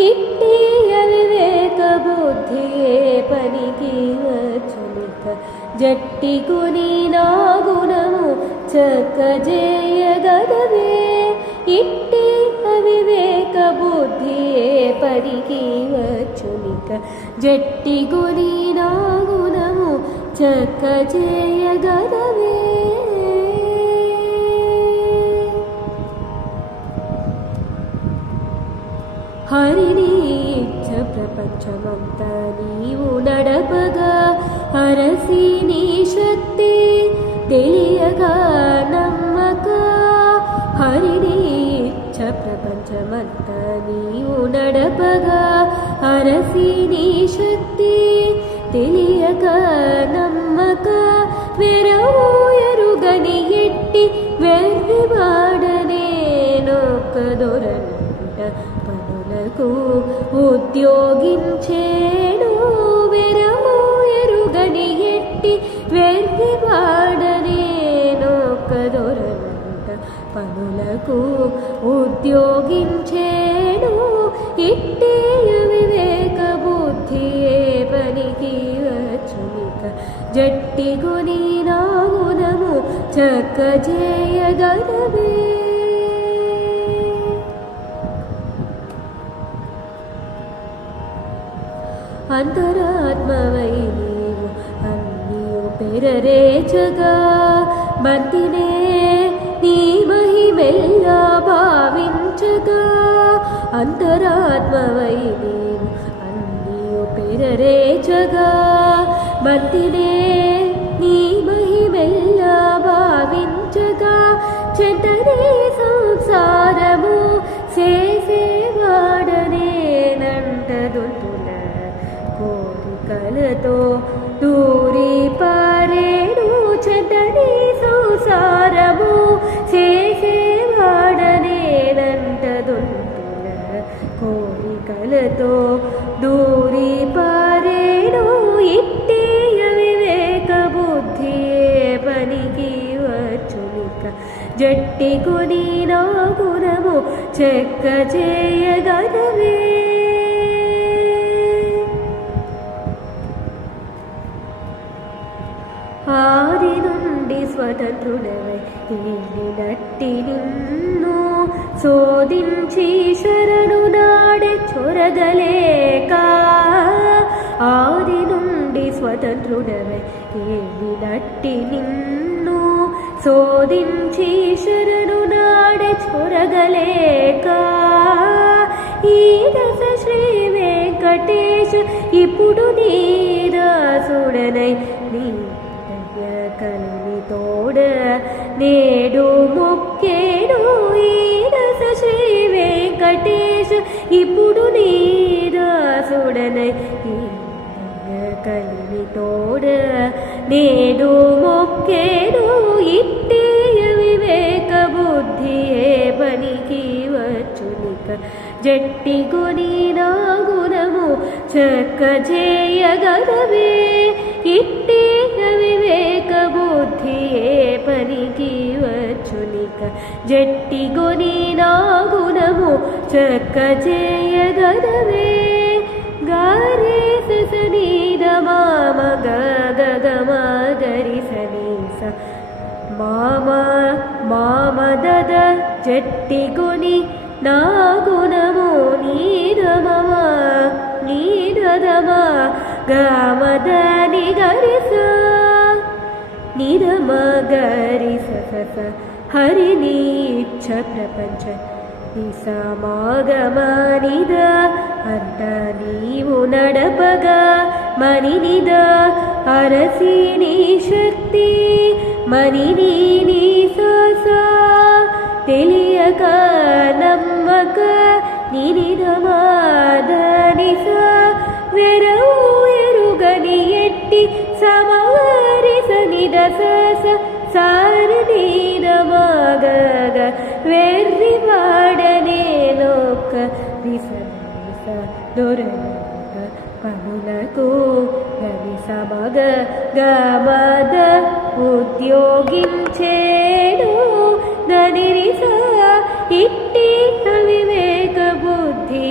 ఇట్టి అవివేక బుద్ధియే పనికి వచ్చునిక జట్టికుని నా గుణము చక్కజేయగదవే ఇట్టి అవివేక బుద్ధియే పనికి వచ్చునిక జట్టికుని నా గుణము చక్కజేయగదవే హరిని ఇచ్చ ప్రపంచమంతా నీవు నడపగా హరసి నీ శక్తి తెలియగా నమ్మక హరిని ఇచ్చ ప్రపంచమంతా నీవు నడపగా హరసి నీ శక్తి తెలియక నమ్మక వెరవు ఎరుగని ఎట్టి వెర్రివాడనే నొక్కదొరనంట పనులకు ఉద్యోగించేను వెరవు ఎరుగని ఎట్టి వెర్రివాడనే నొక్కదొరనంట పనులకు ఉద్యోగించేను ఇట్టి అవివేక బుద్ధియే పనికి వచ్చునిక జట్టిగుని నా గుణము చక్కజేయగలవే అంతరాత్మవై నీవు అన్నియు పెరరేచగా బంతినే నీ మహిమెల్లా భావించగా అంతరాత్మవై నీవు అన్నియు పెరరేచగా బంతినే నీ మహిమెల్లా భావించగా చెంతనే సంసారము చేసేవాడనే నంటదొంతుల కోరికలతో దూరి పారేడు చెంతనే సంసారము చేసేవాడనే నంటదొంతుల కోరికలతో దూరి పారేడు ఇట్టి అవివేక బుద్ధియే పనికి వచ్చునిక జట్టికుని నా గుణము చక్కజేయగలవే ఆది నుండి స్వతంత్రుడవై ఏలినట్టి నిన్ను శోధించి శరణు నాడే చొరగలేక ఆది నుండి స్వతంత్రుడవై ఏలినట్టి నిన్ను శోధించి శరణు నాడే చొరగలేక ఈ దశ శ్రీ వెంకటేశ ఇప్పుడు నీ దాసుడనై నీ కలని తోడ నేడు మొక్కేడు ఈ దశ శ్రీ వెంకటేశ ఇప్పుడు నీ దాసుడనై కలని తోడ నేడు మొక్కేడు ఇట్టి అవివేక బుద్ధియే పనికి వచ్చునిక జట్టిగుని నా గుణము చక్కజేయగలవే ఇట్టి అవివేక బుద్ధియే పనికి వచ్చునిక జట్టిగుని నా గుణము చక్కజేయగలవే గారే సనీద మామ గగమ గరి సనీస మామ మామదద జట్టిగుని నా గుణము నీరమమ నీరదమ గమద నిగరిస నిరమ గరిస సస హరిని ఇచ్చ ప్రపంచ సమాగమనిద అంత నీవు నడపగా మనినిద అరసి నీ శక్తి మనిని నీ సోస తెలియక నమ్మక నినిదమాదనిస వెరవు ఎరుగని ఎట్టి సమవరిస నిదసస సారనీదమాగగ వెర్రివాడనే నొక్క విస దొరక పనులకు గని సమగ గమద ఉద్యోగించేడు ననిరిస ఇట్టి అవివేక బుద్ధి